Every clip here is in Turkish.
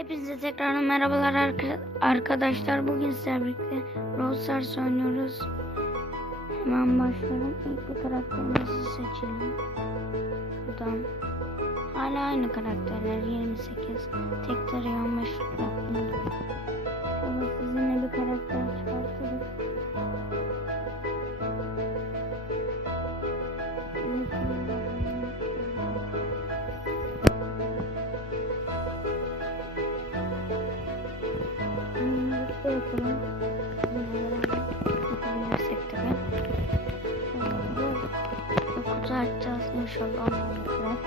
Hepinize tekrar merhabalar arka- arkadaşlar. Bugün sizlerle birlikte Brawl oynuyoruz. Hemen başlayalım. İlk bir karakterimizi seçelim. Buradan. Hala aynı karakterler. 28. Tek tarayan 15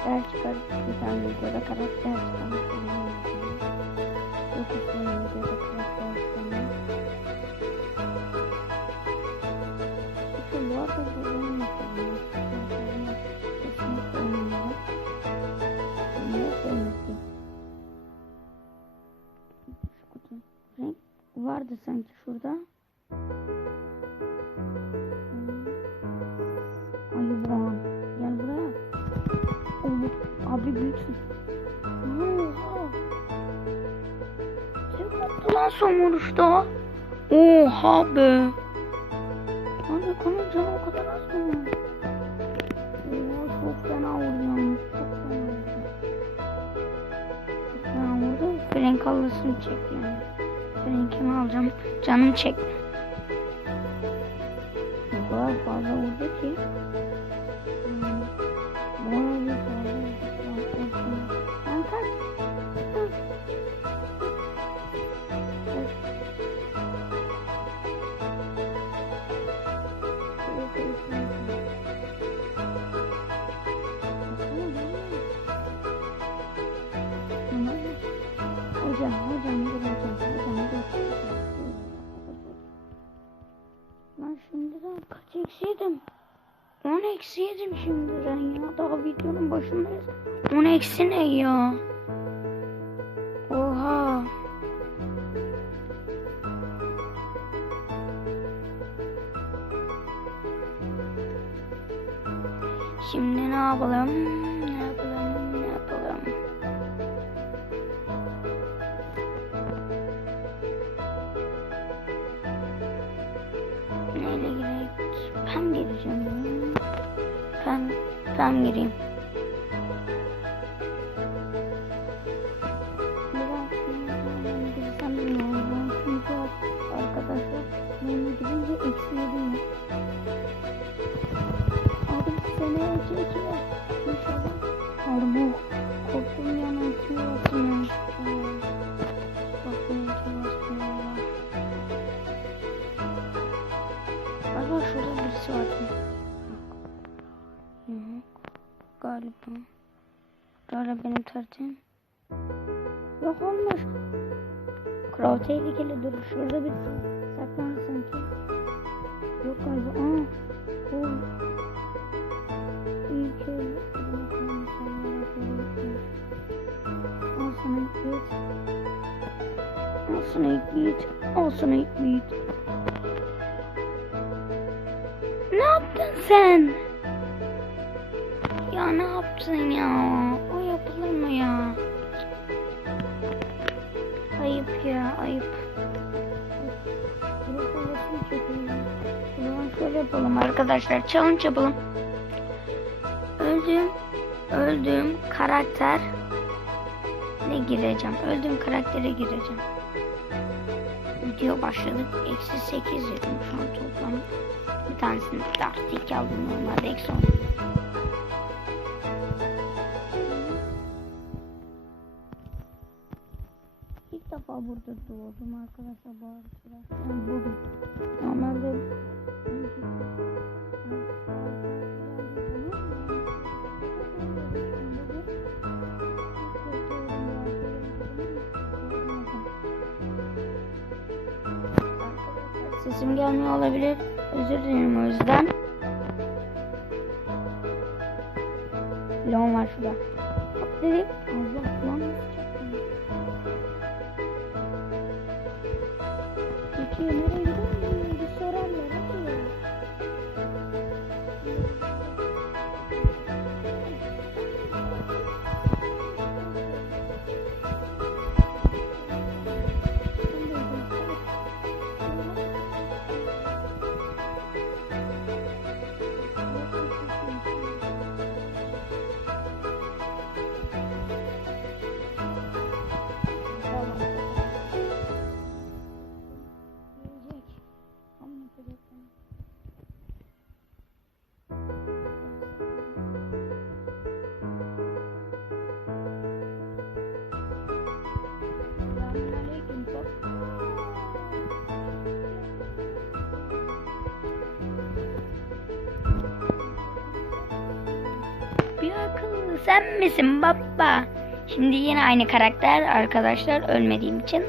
Karakter çıkar. Bir tane videoda karakter çıkarmış. Dokuz tane videoda karakter çıkarmış. Şu bu arada bu oyun yapalım. Kesinlikle oynayalım. Niye sevmedim? Şu kutu. Renk vardı sanki şurada. Lan son vuruşta. Oha be. Abi kanın canı o kadar az mı? Oha çok fena vuruyormuş. Çok fena. Çok fena vurdu. Frank allasını çek yani. Frank'imi alacağım. Canım çek. O kadar fazla vurdu ki. Hmm. Bayağı bir fazla Videonun başındayız. 10 eksi ne ya? Oha. Şimdi ne yapalım? Ne yapalım? Ne yapalım? Neyle gireyim? Pem gireceğim. Pem, pem gireyim. Galiba şurada birisi vardı. Yok. Yok. Galiba. Galiba benim tercihim. Yok olmuş. Crow tehlikeli dur. Şurada bir saklandı sanki. Yok galiba. Aa. Oh. İyi ki. Al sana ilk yiğit. Al sana ilk yiğit. Al sana ilk yiğit. Ne yaptın sen? Ya ne yaptın ya? O yapılır mı ya? Ayıp ya, ayıp. O şöyle yapalım arkadaşlar. Challenge yapalım. Öldüğüm, öldüğüm karakter ne gireceğim? Öldüğüm karaktere gireceğim. Video başladık. Eksi 8 yedim şu an toplam. Tanesini artık aldım normalde eksi 10. İlk defa burada doğdum arkadaşlar bu arada. Normalde Sesim gelmiyor olabilir. Özür dilerim o yüzden. Leon var şurada. Hop dedik. Allah lan nasıl? Peki nereye sen misin baba? Şimdi yine aynı karakter arkadaşlar ölmediğim için.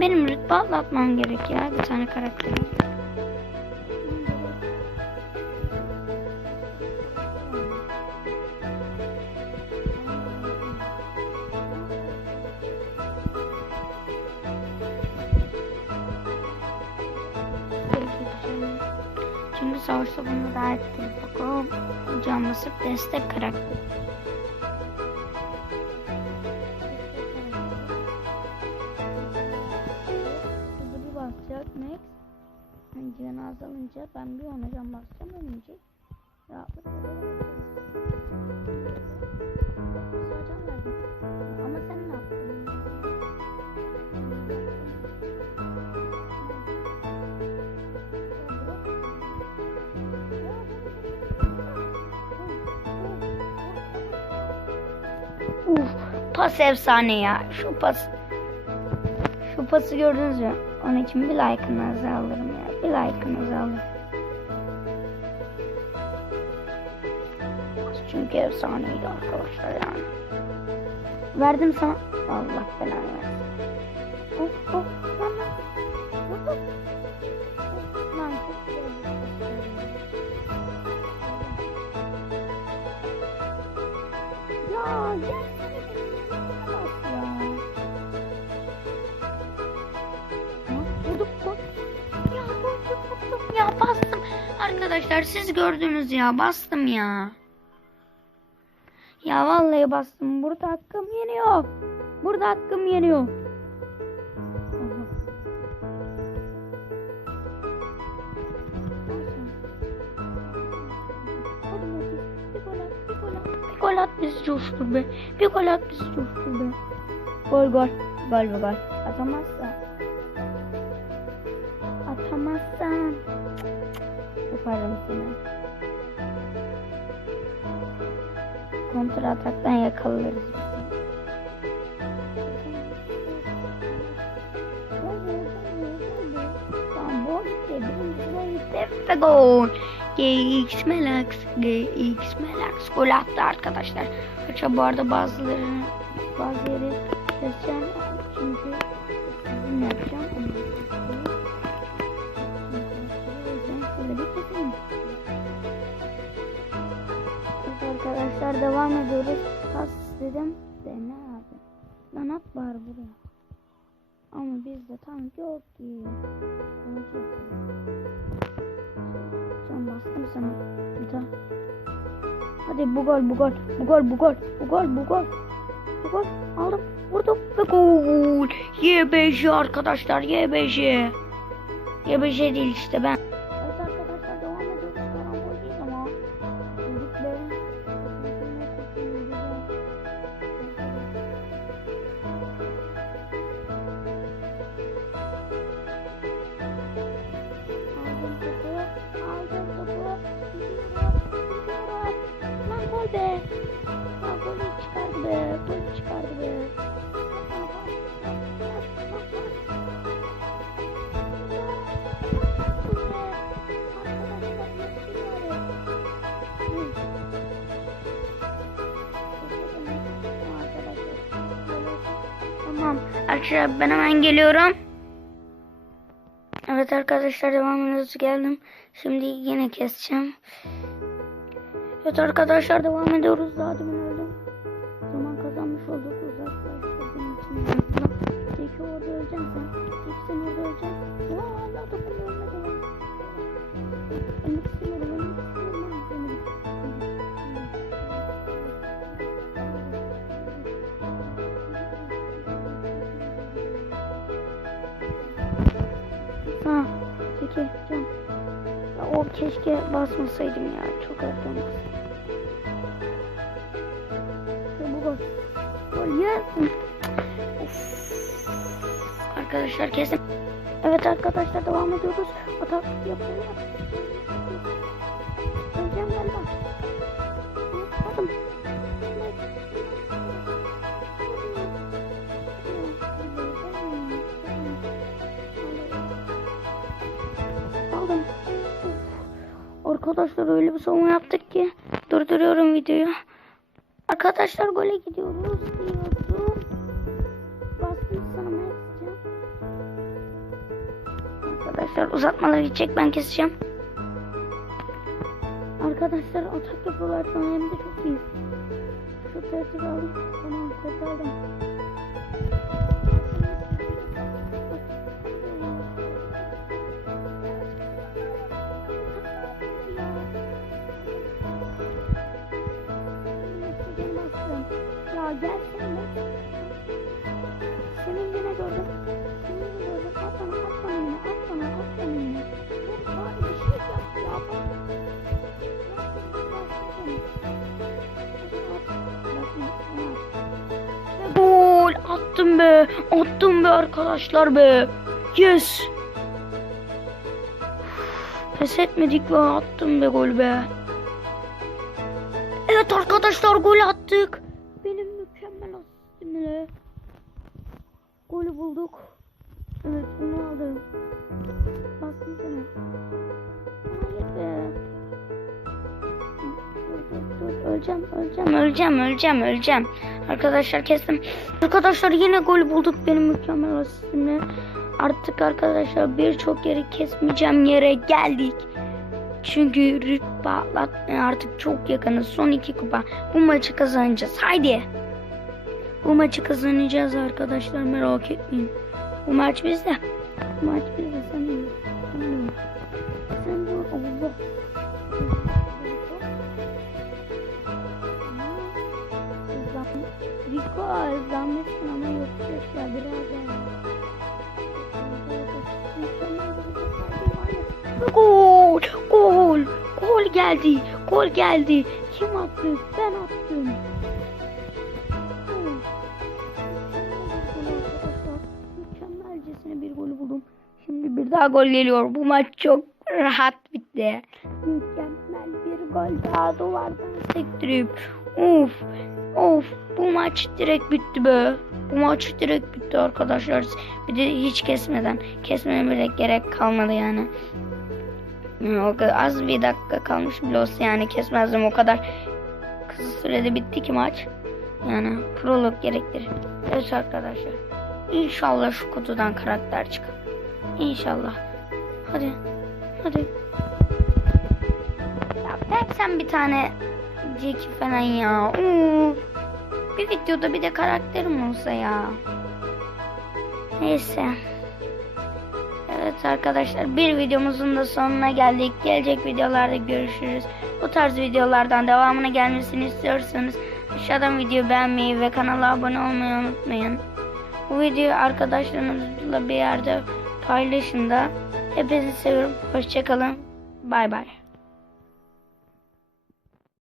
Benim rütbe atlatmam gerek ya bir tane karakter. Çünkü savaşta bunu daha etkili. Bak o can destek karakter. Pas efsane ya. Şu pas. Şu pası gördünüz mü? Onun için bir like'ınızı alırım ya. Bir like'ınızı alırım. Çünkü efsaneydi arkadaşlar yani. Verdim sana. Allah belanı versin. Arkadaşlar siz gördünüz ya bastım ya. Ya vallahi bastım. Burada hakkım yeniyor. Burada hakkım yeniyor. Bir gol at, bizi coştur be. Bir gol at bizi coştur be. Gol gol. Gol bu gol. Atamazsan. Atamazsan. Yaparım seni. Kontra ataktan yakalarız. Ve gol. GX Melax. GX Melax. Gol attı arkadaşlar. Hatta bu arada bazıları bazı yeri keseceğim. Çünkü sizin yapacağım. Şöyle arkadaşlar devam ediyoruz. Pas dedim de ne abi. Lan at bari buraya. Ama bizde tank yok ki. Can bastım sana. Bir. Hadi bu gol bu gol. Bu gol bu gol. Bu gol bu gol. Bu gol. Aldım. Vurdum ve gol. Y5 arkadaşlar Y5. Y5 değil işte ben. Arkadaşlar ben hemen geliyorum. Evet arkadaşlar devam ediyoruz geldim. Şimdi yine keseceğim. Evet arkadaşlar devam ediyoruz. Daha demin öldüm. Zaman kazanmış olduk. Uzaklaştırdığım için. Teki orada öleceksin sen. Teki sen orada öleceksin. Aa Allah topum Ha, peki can. Ya, o keşke basmasaydım ya. Çok erken bu gol. Gol. Of. Arkadaşlar kesin. Evet arkadaşlar devam ediyoruz. Atak yapıyorlar. Arkadaşlar öyle bir savunma yaptık ki durduruyorum videoyu. Arkadaşlar gole gidiyoruz diyordum. Bastım sana. Arkadaşlar uzatmalar gidecek ben keseceğim. Arkadaşlar atak yapıyorlar şu an hem de çok iyi. Şu tertip aldım. Tamam tertip aldım. Ya gel sen de. Senin yine gördüm. Senin gördüm. At bana, at bana yine, at bana, at bana yine. Ya bir şey yap ya. Gol attım be. Attım be arkadaşlar be. Yes. Pes etmedik ve attım be gol be. Evet arkadaşlar gol attık. Golü bulduk. Evet bunu aldım. Bastım sana. Hayır be. Öleceğim, öleceğim, öleceğim, öleceğim, öleceğim. Arkadaşlar kestim. Arkadaşlar yine gol bulduk benim mükemmel asistimle. Artık arkadaşlar birçok yeri kesmeyeceğim yere geldik. Çünkü rütbe artık çok yakınız. Son iki kupa. Bu maçı kazanacağız. Haydi. Bu maçı kazanacağız arkadaşlar merak etmeyin. Bu maç bizde. Bu maç bizde. Sen de Sen de Allah. Rico zahmetsin ama yok ya biraz. Gol! Gol! Gol geldi! Gol geldi! Kim attı? Ben attım. Daha gol geliyor. Bu maç çok rahat bitti. Mükemmel bir gol daha duvardan sektirip. Of! Of! Bu maç direkt bitti be. Bu maç direkt bitti arkadaşlar. Bir de hiç kesmeden. Kesmeme bile gerek kalmadı yani. O kadar az bir dakika kalmış bile olsa yani kesmezdim o kadar kısa sürede bitti ki maç. Yani prolog gerektirir. Evet arkadaşlar. İnşallah şu kutudan karakter çıkar. İnşallah. Hadi. Hadi. Ya ben sen bir tane Jackie falan ya. Oo. Bir videoda bir de karakterim olsa ya. Neyse. Evet arkadaşlar bir videomuzun da sonuna geldik. Gelecek videolarda görüşürüz. Bu tarz videolardan devamına gelmesini istiyorsanız aşağıdan videoyu beğenmeyi ve kanala abone olmayı unutmayın. Bu videoyu arkadaşlarınızla bir yerde paylaşın da. Hepinizi seviyorum. Hoşçakalın. Bay bay.